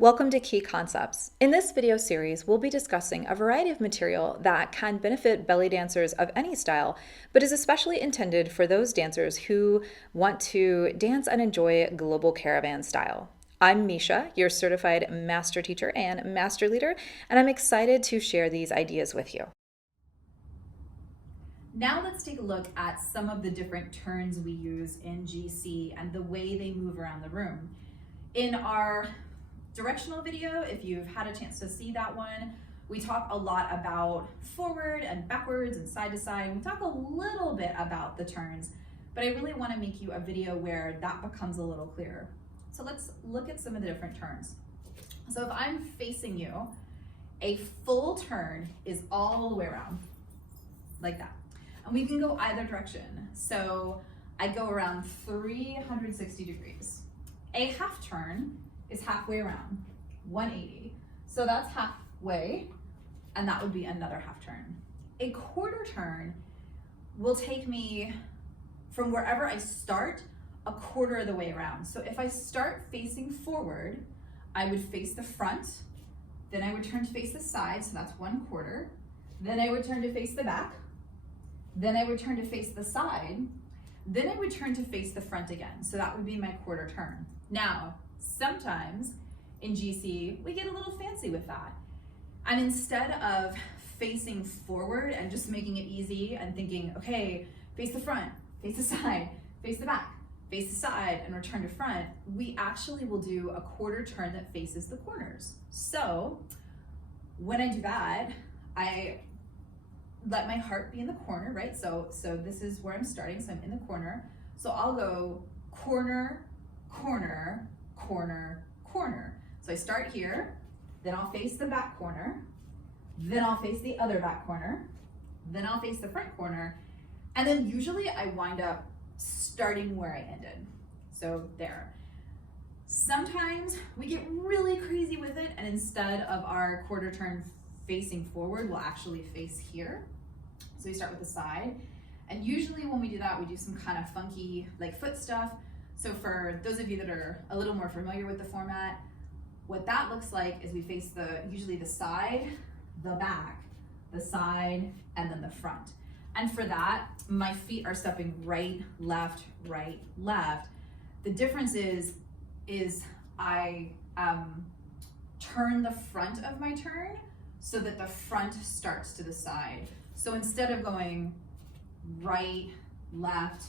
Welcome to Key Concepts. In this video series, we'll be discussing a variety of material that can benefit belly dancers of any style, but is especially intended for those dancers who want to dance and enjoy global caravan style. I'm Misha, your certified master teacher and master leader, and I'm excited to share these ideas with you. Now let's take a look at some of the different turns we use in GC and the way they move around the room. In our directional video, if you've had a chance to see that one, we talk a lot about forward and backwards and side to side. We talk a little bit about the turns, but I really want to make you a video where that becomes a little clearer. So let's look at some of the different turns. So if I'm facing you, a full turn is all the way around, like that. And we can go either direction. So I go around 360 degrees. A half turn is halfway around, 180. So that's halfway, and that would be another half turn. A quarter turn will take me from wherever I start a quarter of the way around. So if I start facing forward, I would face the front, then I would turn to face the side, so that's 1/4. Then I would turn to face the back, then I would turn to face the side, then I would turn to face the front again. So that would be my quarter turn. Now, sometimes in GC, we get a little fancy with that. And instead of facing forward and just making it easy and thinking, okay, face the front, face the side, face the back, face the side, and return to front, we actually will do a quarter turn that faces the corners. So when I do that, I let my heart be in the corner, right? So this is where I'm starting, so I'm in the corner. So I'll go corner, corner, corner, corner. So I start here, then I'll face the back corner, then I'll face the other back corner, then I'll face the front corner, and then usually I wind up starting where I ended. So there. Sometimes we get really crazy with it, and instead of our quarter turn facing forward, we'll actually face here. So we start with the side, and usually when we do that, we do some kind of funky like foot stuff. So for those of you that are a little more familiar with the format, what that looks like is we face usually the side, the back, the side, and then the front. And for that, my feet are stepping right, left, right, left. The difference is I turn the front of my turn so that the front starts to the side. So instead of going right, left,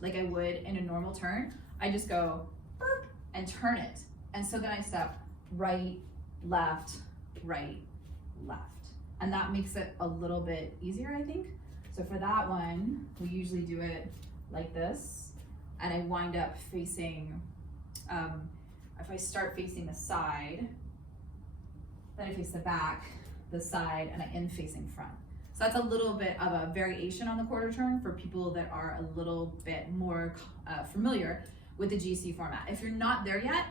like I would in a normal turn, I just go burp and turn it. And so then I step right, left, left. And that makes it a little bit easier, I think. So for that one, we usually do it like this. And I wind up facing, if I start facing the side, then I face the back, the side, and I end facing front. So that's a little bit of a variation on the quarter turn for people that are a little bit more familiar with the GC format. If you're not there yet,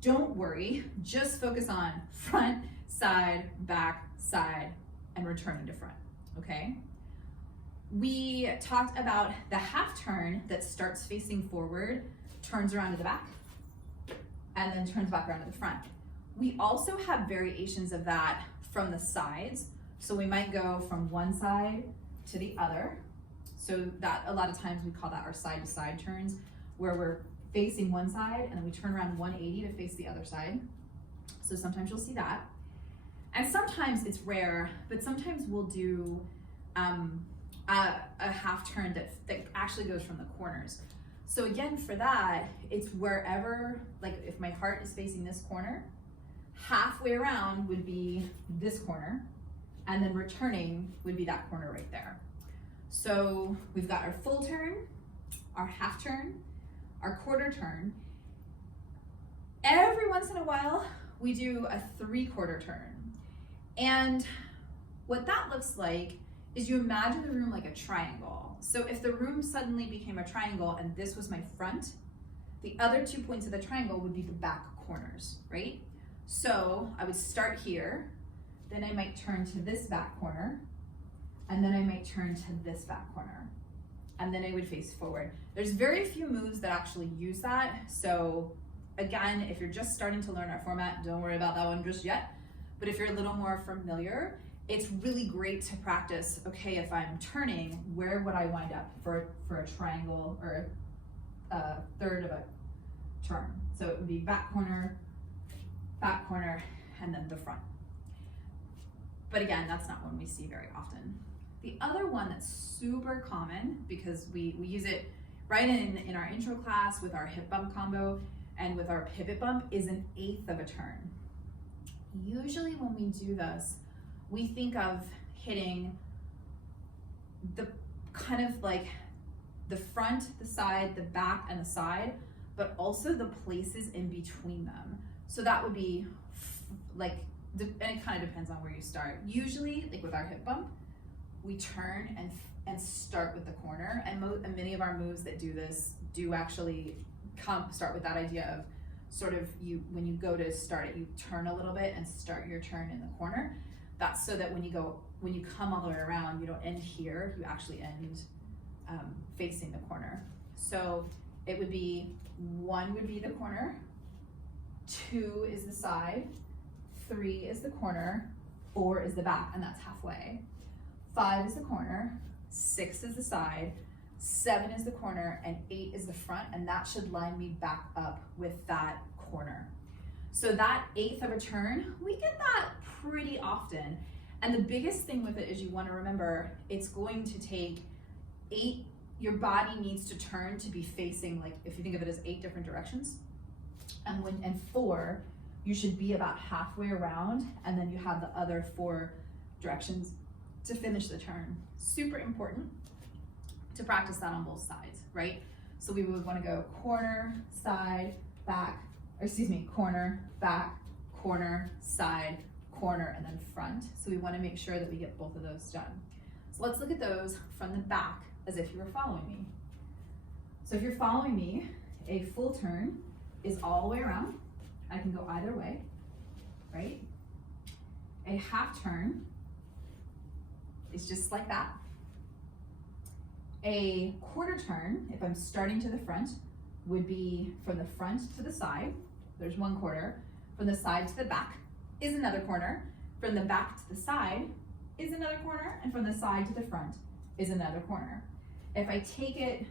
don't worry, just focus on front, side, back, side, and returning to front, okay? We talked about the half turn that starts facing forward, turns around to the back, and then turns back around to the front. We also have variations of that from the sides. So we might go from one side to the other. So that a lot of times we call that our side to side turns, where we're facing one side and then we turn around 180 to face the other side. So sometimes you'll see that. And sometimes it's rare, but sometimes we'll do a half turn that actually goes from the corners. So again, for that, it's wherever, like if my heart is facing this corner, halfway around would be this corner, and then returning would be that corner right there. So we've got our full turn, our half turn, our quarter turn. Every once in a while, we do a 3/4 turn. And what that looks like is you imagine the room like a triangle. So if the room suddenly became a triangle and this was my front, the other 2 points of the triangle would be the back corners, right? So I would start here, then I might turn to this back corner, and then I might turn to this back corner, and then I would face forward. There's very few moves that actually use that, so again, if you're just starting to learn our format, don't worry about that one just yet. But if you're a little more familiar, it's really great to practice, okay, if I'm turning, where would I wind up for a triangle or a third of a turn? So it would be back corner, and then the front. But again, that's not one we see very often. The other one that's super common, because we use it right in our intro class with our hip bump combo and with our pivot bump, is an 1/8 of a turn. Usually when we do this, we think of hitting the kind of like the front, the side, the back, and the side, but also the places in between them. So that would be like, and it kind of depends on where you start. Usually, like with our hip bump, we turn and start with the corner, and many of our moves that do this do actually start with that idea of sort of when you go to start it, you turn a little bit and start your turn in the corner. That's so that when you come all the way around, you don't end here, you actually end facing the corner. So it would be 1 would be the corner, 2 is the side, 3 is the corner, 4 is the back, and that's halfway. 5 is the corner, 6 is the side, 7 is the corner, and 8 is the front, and that should line me back up with that corner. So that 1/8 of a turn, we get that pretty often. And the biggest thing with it is you want to remember, it's going to take 8, your body needs to turn to be facing, like if you think of it as 8 different directions. And 4, you should be about halfway around, and then you have the other 4 directions to finish the turn. Super important to practice that on both sides, right? So we would want to go corner, side, back, corner, back, corner, side, corner, and then front. So we want to make sure that we get both of those done. So let's look at those from the back as if you were following me. So if you're following me, a full turn is all the way around. I can go either way, right? A half turn is just like that. A quarter turn, if I'm starting to the front, would be from the front to the side. There's 1 quarter. From the side to the back is another corner. From the back to the side is another corner. And from the side to the front is another corner. If I take it,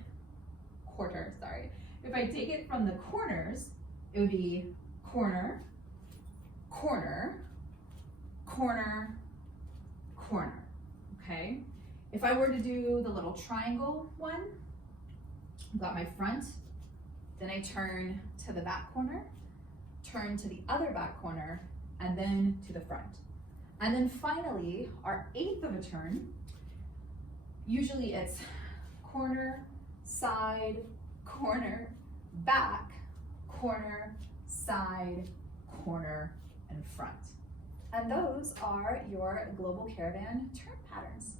If I take it from the corners, it would be corner, corner, corner, corner, okay? If I were to do the little triangle one, I've got my front, then I turn to the back corner, turn to the other back corner, and then to the front. And then finally, our 1/8 of a turn, usually it's corner, side, corner, back, corner, side, corner, and front. And those are your global caravan turn patterns.